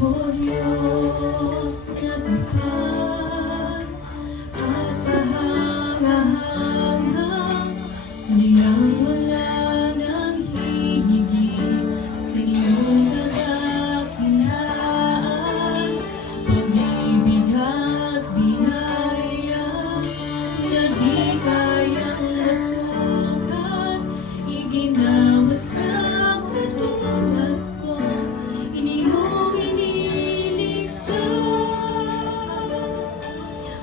O Diyos na tapat at kahanga-hangang, niyang wala nang hihigit sa iyong kadakilaan, pag-ibig at biyaya na di kayang masukat, iginawat sa katulad ko, inyong iniligtas.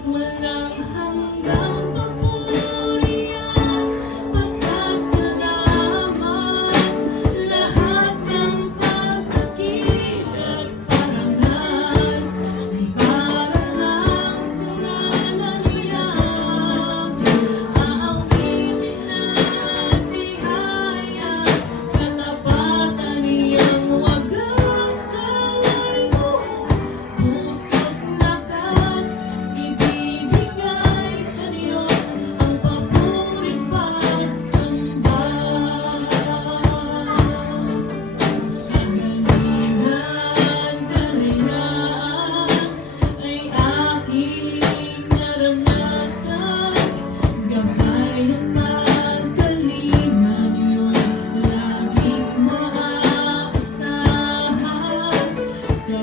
Walang hanggang papuri at pasasalamat, lahat ng pagkakit at parangal para lang sa ngalan niya. Aawitin at tihaya, katapatan niyang wagas sa layong puso't lakas, ibibigay sa Diyos ang papuri't pagsamba. Kagalingan, kalayaan ay aking naranasan, gabay at pagkalinga niyo'y laging maaasahan. Sa